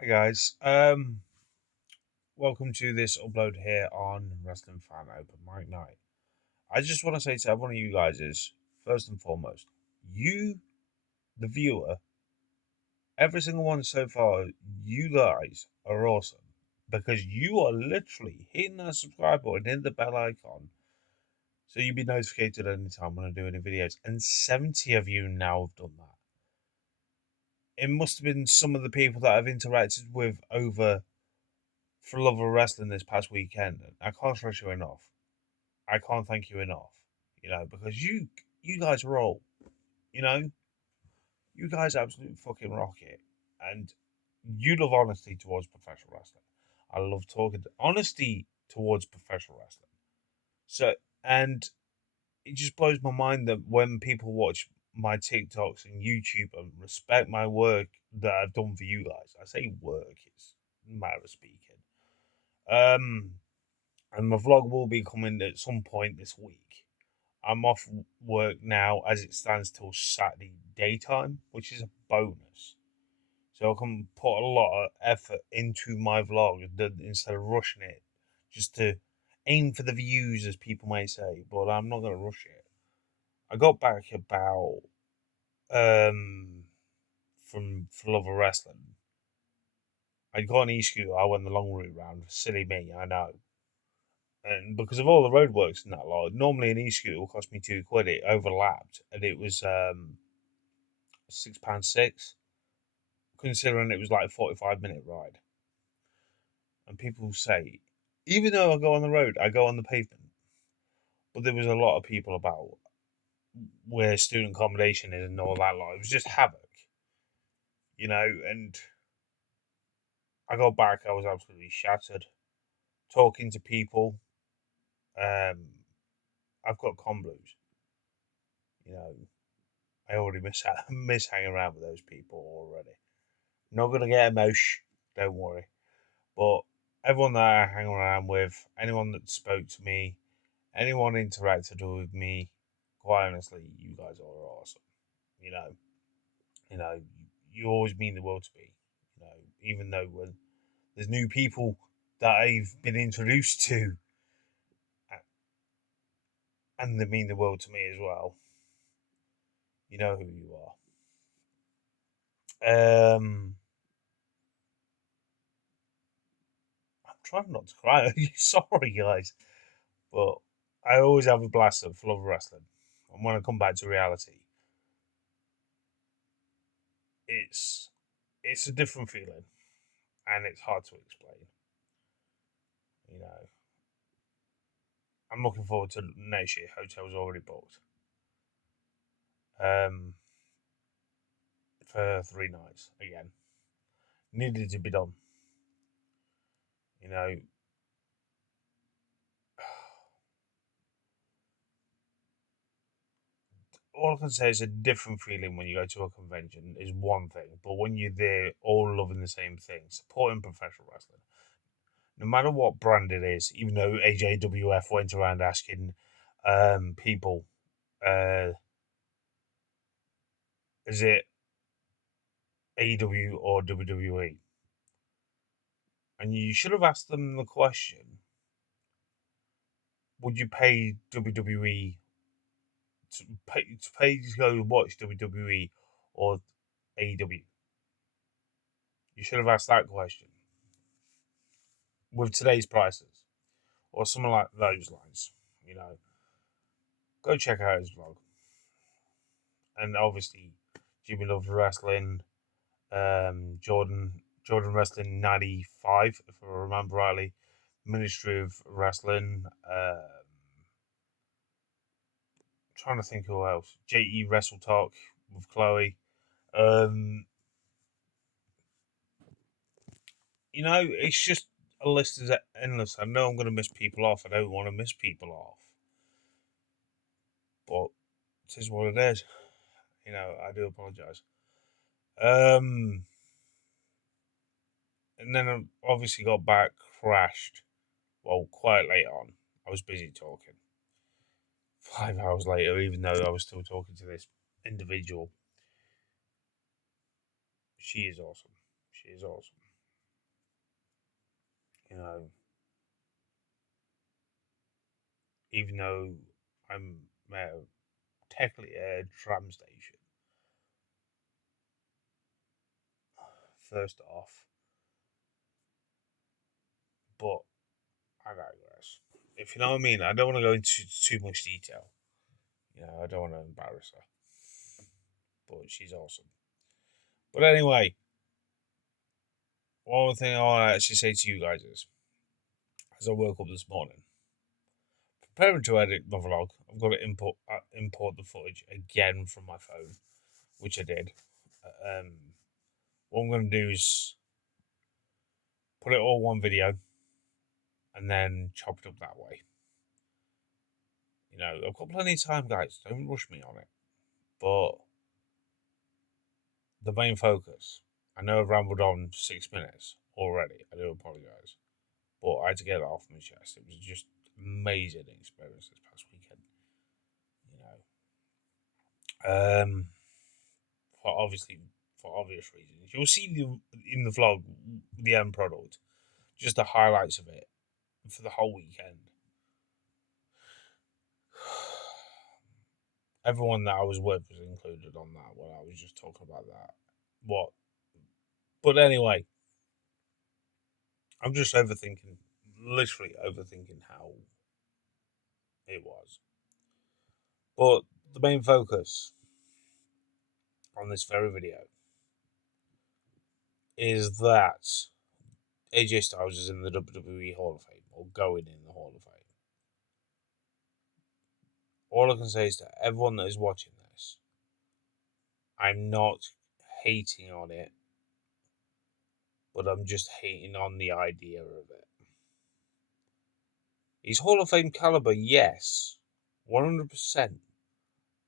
Hi guys. Welcome to this upload here on Wrestling Fan Open Mic Night. I just want to say to every one of you guys is first and foremost, you, the viewer, every single one so far, you guys are awesome because you are literally hitting that subscribe button, hitting the bell icon, so you'll be notified anytime when I do any videos. And 70 of you now have done that. It must have been some of the people that I've interacted with over for love of wrestling this past weekend. I can't stress you enough. I can't thank you enough. Because you guys roll. You know, you guys absolutely fucking rock it, and you love honesty towards professional wrestling. I love talking honesty towards professional wrestling. So, and it just blows my mind that when people watch my TikToks and YouTube and respect my work that I've done for you guys, I say work, it's a matter of speaking. Um, and my vlog will be coming at some point this week. I'm off work now as it stands till Saturday daytime, which is a bonus. So I can put a lot of effort into my vlog instead of rushing it, just to aim for the views, as people may say. But I'm not going to rush it. I got back about from For Love of Wrestling. I got an e-scooter. I went the long route round. Silly me, I know. And because of all the roadworks and that lot, normally an e-scooter will cost me £2. It overlapped, and it was £6.6, considering it was like a 45-minute ride. And people say, even though I go on the road, I go on the pavement. But there was a lot of people about where student accommodation is and all that lot. It was just havoc. And I got back, I was absolutely shattered. Talking to people, I've got con blues. You know, I already miss hanging around with those people already. Not gonna get emotion, don't worry. But everyone that I hang around with, anyone that spoke to me, anyone interacted with me, quite honestly, you guys are awesome. You know, you know, you always mean the world to me. Even though when there's new people that I've been introduced to, and they mean the world to me as well. You know who you are. I'm trying not to cry. Sorry, guys, but I always have a blast at Love Wrestling, and when I come back to reality, it's it's a different feeling, and it's hard to explain. You know, I'm looking forward to next year. Hotel's already booked. Um, for 3 nights again. Needed to be done. You know, all I can say is a different feeling when you go to a convention is one thing, but when you're there all loving the same thing, supporting professional wrestling, no matter what brand it is, even though AJWF went around asking people, uh, is it AEW or WWE? And you should have asked them the question, would you pay WWE to go watch WWE or AEW? You should have asked that question with today's prices or something like those lines. You know, go check out his vlog. And obviously, Jimmy Loves Wrestling, Jordan Wrestling 95, if I remember rightly, Ministry of Wrestling. Trying to think who else. JE Wrestle Talk with Chloe. Um, it's just a list is endless. I know I'm going to miss people off. I don't want to miss people off, but it is what it is. I do apologise. And then I obviously got back, crashed. Well, quite late on. I was busy talking. 5 hours later, even though I was still talking to this individual, she is awesome. She is awesome. You know, even though I'm technically a tram station, first off, but I digress. If you know what I mean, I don't want to go into too much detail. You know, I don't want to embarrass her, but she's awesome. But anyway, one thing I want to actually say to you guys is, as I woke up this morning, preparing to edit my vlog, I've got to import the footage again from my phone, which I did. What I'm going to do is put it all one video and then chop it up that way. You know, I've got plenty of time, guys. Don't rush me on it. But the main focus, I know I've rambled on 6 minutes already. I do apologise. But I had to get it off my chest. It was just amazing experience this past weekend. You know, for obvious reasons. You'll see in the vlog the end product, just the highlights of it for the whole weekend. Everyone that I was with was included on that when I was just talking about that. What? But anyway, I'm just overthinking, literally overthinking how it was. But the main focus on this very video is that AJ Styles is in the WWE Hall of Fame, or going in the Hall of Fame. All I can say is to everyone that is watching this, I'm not hating on it, but I'm just hating on the idea of it. He's Hall of Fame caliber, yes, 100%,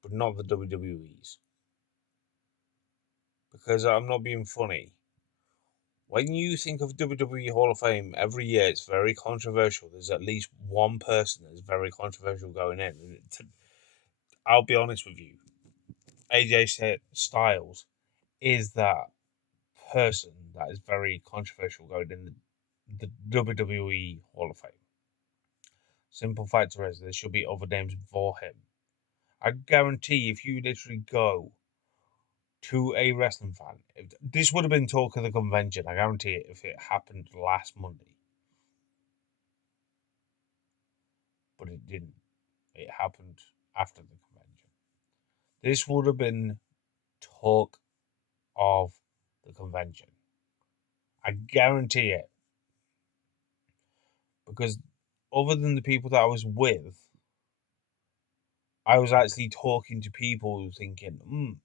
but not the WWE's. Because I'm not being funny. When you think of WWE Hall of Fame, every year it's very controversial. There's at least one person that's very controversial going in. And I'll be honest with you, AJ Styles is that person that is very controversial going in the WWE Hall of Fame. Simple fact is, there should be other names for him. I guarantee if you literally go to a wrestling fan, this would have been talk of the convention. I guarantee it if it happened last Monday. But it didn't. It happened after the convention. This would have been talk of the convention. I guarantee it. Because other than the people that I was with, I was actually talking to people thinking,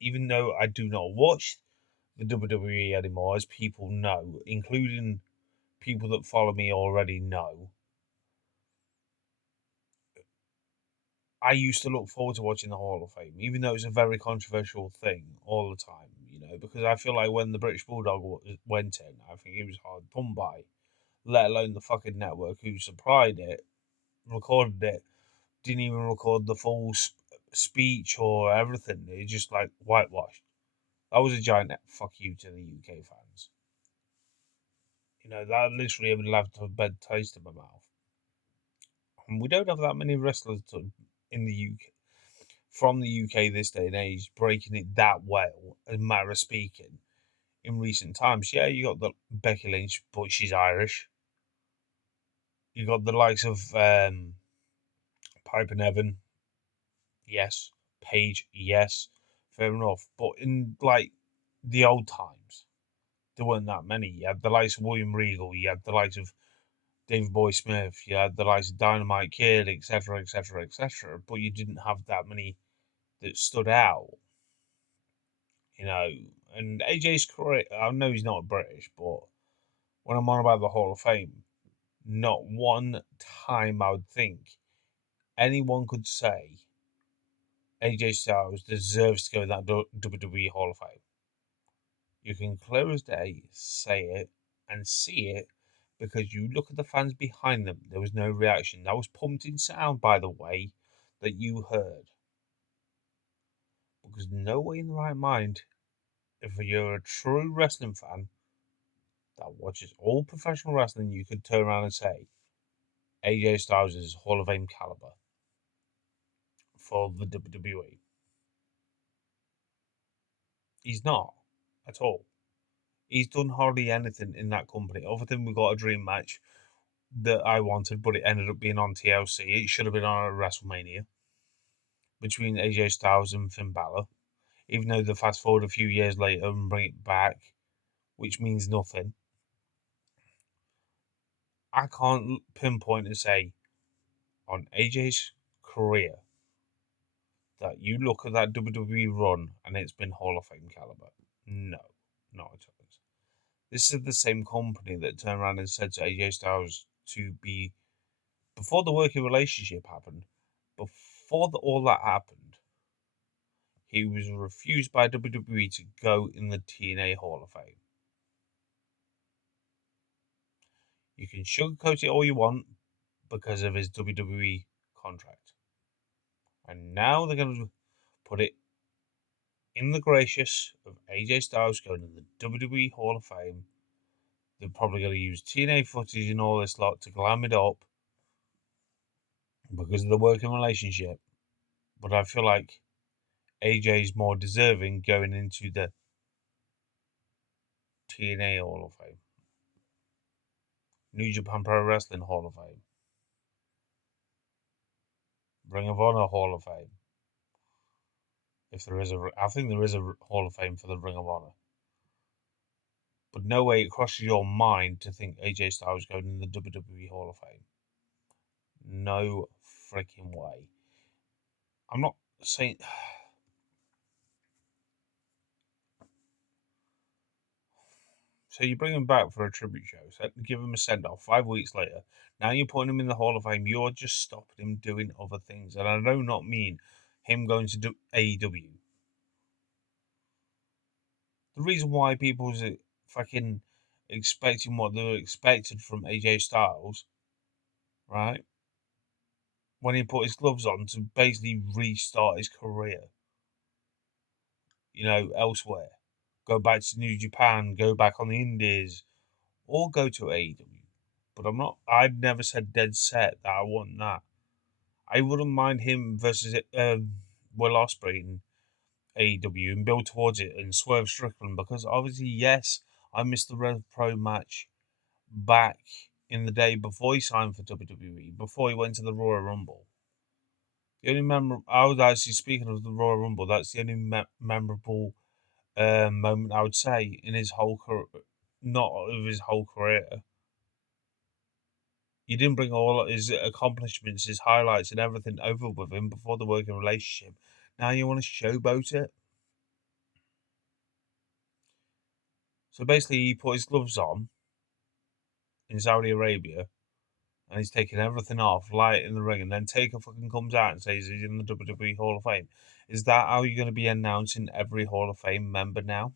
even though I do not watch the WWE anymore, as people know, including people that follow me already know, I used to look forward to watching the Hall of Fame, even though it's a very controversial thing all the time, you know, because I feel like when the British Bulldog went in, I think he was hard done by, let alone the fucking network who supplied it, recorded it, didn't even record the full speech or everything. It just like whitewashed. That was a giant fuck you to the UK fans. You know, that literally would left a bad taste in my mouth. And we don't have that many wrestlers in the UK, from the UK this day and age, breaking it that well, as a matter of speaking, in recent times. Yeah, you got the Becky Lynch, but she's Irish. You got the likes of Piper Nevin, yes. Paige, yes. Fair enough. But in like the old times, there weren't that many. You had the likes of William Regal, you had the likes of David Boy Smith, you had the likes of Dynamite Kid, etc., etc., etc. But you didn't have that many that stood out, you know. And AJ's correct. I know he's not British, but when I'm on about the Hall of Fame, not one time I would think anyone could say AJ Styles deserves to go in that WWE Hall of Fame. You can clear as day say it and see it because you look at the fans behind them. There was no reaction. That was pumped in sound, by the way, that you heard. Because no way in the right mind, if you're a true wrestling fan, that watches all professional wrestling, you could turn around and say AJ Styles is Hall of Fame caliber for the WWE. He's not at all. He's done hardly anything in that company other than we got a dream match that I wanted, but it ended up being on TLC. It should have been on a WrestleMania between AJ Styles and Finn Balor, even though they fast forward a few years later and bring it back, which means nothing. I can't pinpoint and say on AJ's career that you look at that WWE run and it's been Hall of Fame caliber. No, not at all. This is the same company that turned around and said to AJ Styles to be, before the working relationship happened, before all that happened, he was refused by WWE to go in the TNA Hall of Fame. You can sugarcoat it all you want because of his WWE contract. And now they're going to put it in the gracious of AJ Styles going to the WWE Hall of Fame. They're probably going to use TNA footage and all this lot to glam it up because of the working relationship. But I feel like AJ's more deserving going into the TNA Hall of Fame, New Japan Pro Wrestling Hall of Fame, Ring of Honor Hall of Fame. If there is I think there is a Hall of Fame for the Ring of Honor. But no way it crosses your mind to think AJ Styles going in the WWE Hall of Fame. No freaking way. I'm not saying. So you bring him back for a tribute show, give him a send off 5 weeks later. Now you're putting him in the Hall of Fame. You're just stopping him doing other things. And I do not mean him going to do AEW. The reason why people are fucking expecting what they were expected from AJ Styles, right? When he put his gloves on to basically restart his career, elsewhere. Go back to New Japan, go back on the Indies, or go to AEW. But I'd never said dead set that I want that. I wouldn't mind him versus Will Ospreay in AEW and build towards it and Swerve Strickland because obviously, yes, I missed the Rev Pro match back in the day before he signed for WWE, before he went to the Royal Rumble. The only I was actually speaking of the Royal Rumble. That's the only memorable moment I would say in his whole career, not of his whole career. You didn't bring all his accomplishments, his highlights, and everything over with him before the working relationship. Now you want to showboat it? So basically, he put his gloves on in Saudi Arabia, and he's taking everything off, light in the ring, and then Taker fucking comes out and says he's in the WWE Hall of Fame. Is that how you're going to be announcing every Hall of Fame member now?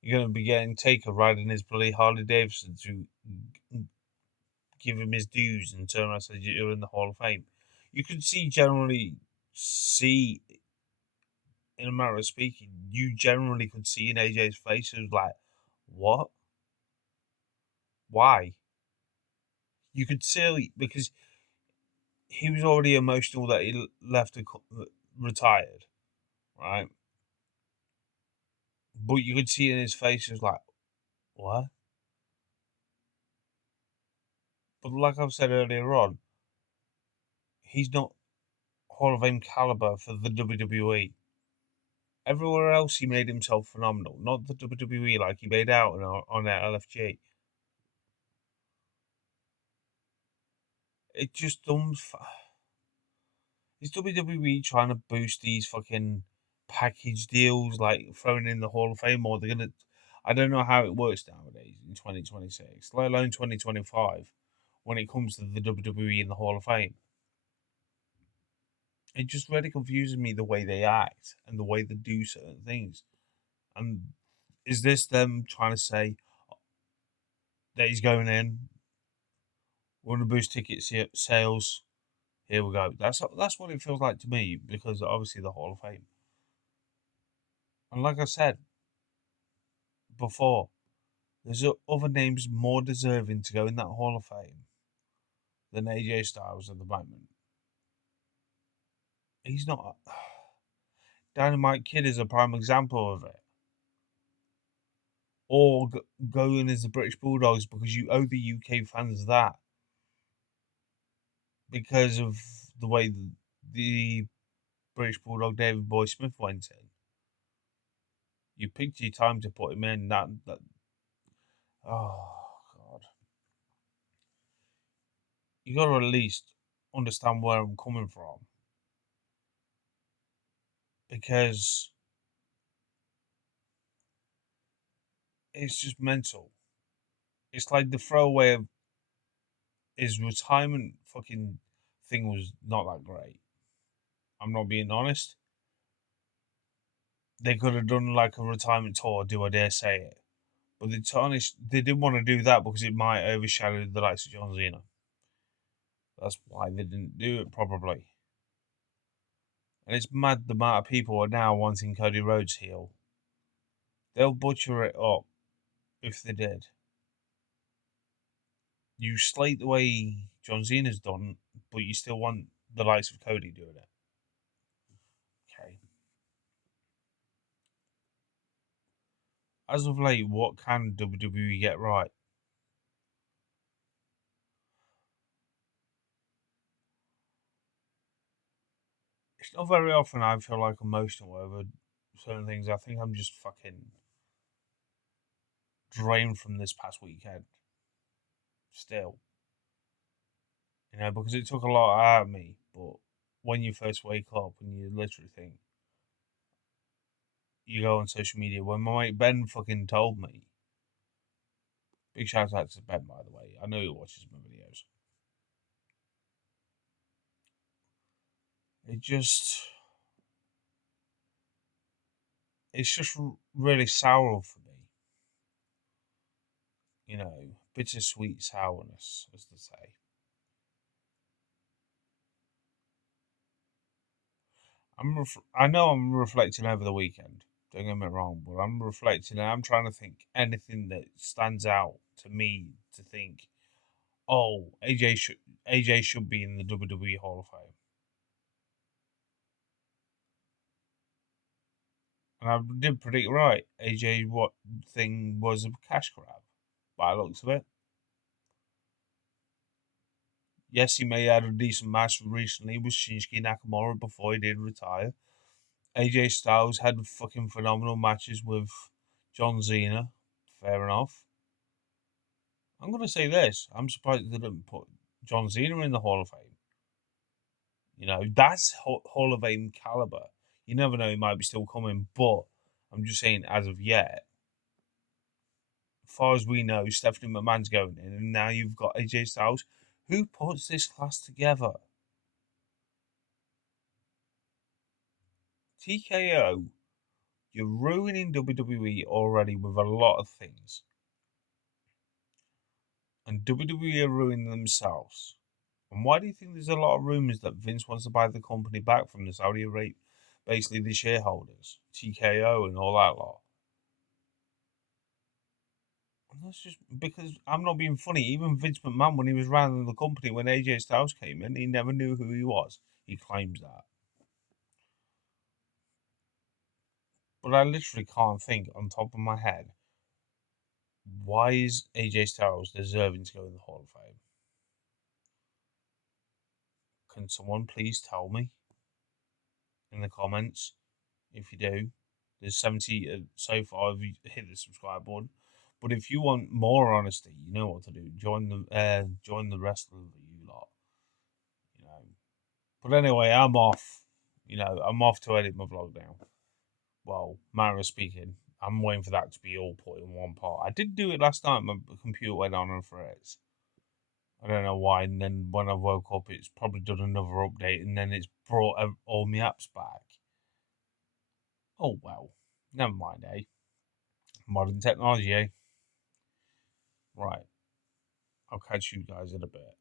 You're going to be getting Taker riding his bloody Harley Davidson to give him his dues and turn around and say you're in the Hall of Fame. You could see, in a matter of speaking, you generally could see in AJ's face, it was like, what? Why? You could see, because he was already emotional that he left, retired, right? But you could see in his face, it was like, what? But like I've said earlier on, he's not Hall of Fame caliber for the WWE. Everywhere else, he made himself phenomenal. Not the WWE like he made out on that LFG. It just is WWE trying to boost these fucking package deals, like throwing in the Hall of Fame, or they're gonna? I don't know how it works nowadays in 2026, let alone 2025, when it comes to the WWE in the Hall of Fame. It just really confuses me the way they act and the way they do certain things. And is this them trying to say that he's going in? We want to boost ticket sales. Here we go. That's what it feels like to me because obviously the Hall of Fame. And like I said before, There's other names more deserving to go in that Hall of Fame than AJ Styles at the moment. He's not. Dynamite Kid is a prime example of it. Or going as the British Bulldogs because you owe the UK fans that. Because of the way the British Bulldog David Boy Smith went in. You picked your time to put him in. That oh God. You gotta at least understand where I'm coming from. Because it's just mental. It's like the throwaway of his retirement fucking thing was not that great. I'm not being honest. They could have done like a retirement tour, do I dare say it. But they didn't want to do that because it might overshadow the likes of John Cena. That's why they didn't do it probably. And it's mad the amount of people are now wanting Cody Rhodes heel. They'll butcher it up if they did. You slate the way John Cena's done, but you still want the likes of Cody doing it. Okay. As of late, what can WWE get right? It's not very often I feel like emotional over certain things. I think I'm just fucking drained from this past weekend. Still. Because it took a lot out of me. But when you first wake up and you literally think, you go on social media, when my mate Ben fucking told me, big shout out to Ben, by the way. I know he watches my videos. It's just really sour for me. Bittersweet sourness, as they say. I know I'm reflecting over the weekend. Don't get me wrong, but I'm reflecting and I'm trying to think anything that stands out to me to think, oh, AJ should be in the WWE Hall of Fame. And I did predict right. AJ what thing was a cash grab, by the looks of it. Yes, he may have had a decent match recently with Shinsuke Nakamura before he did retire. AJ Styles had fucking phenomenal matches with John Cena. Fair enough. I'm going to say this. I'm surprised they didn't put John Cena in the Hall of Fame. That's Hall of Fame caliber. You never know, he might be still coming, but I'm just saying, as of yet, as far as we know, Stephanie McMahon's going in, and now you've got AJ Styles. Who puts this class together? TKO, you're ruining WWE already with a lot of things. And WWE are ruining themselves. And why do you think there's a lot of rumours that Vince wants to buy the company back from the Saudi Arabia, basically the shareholders, TKO and all that lot? And that's just because I'm not being funny. Even Vince McMahon, when he was running the company, when AJ Styles came in, he never knew who he was. He claims that. But I literally can't think on top of my head, why is AJ Styles deserving to go in the Hall of Fame? Can someone please tell me in the comments? If you do, there's 70 so far. If you hit the subscribe button, but if you want more honesty, you know what to do. Join the rest of you lot. You know. But anyway, I'm off. I'm off to edit my vlog now. Well, manner of speaking, I'm waiting for that to be all put in one part. I did do it last night. My computer went on and froze. I don't know why. And then when I woke up, it's probably done another update, and then it's brought all my apps back. Oh well, never mind, eh? Modern technology, eh? Right. I'll catch you guys in a bit.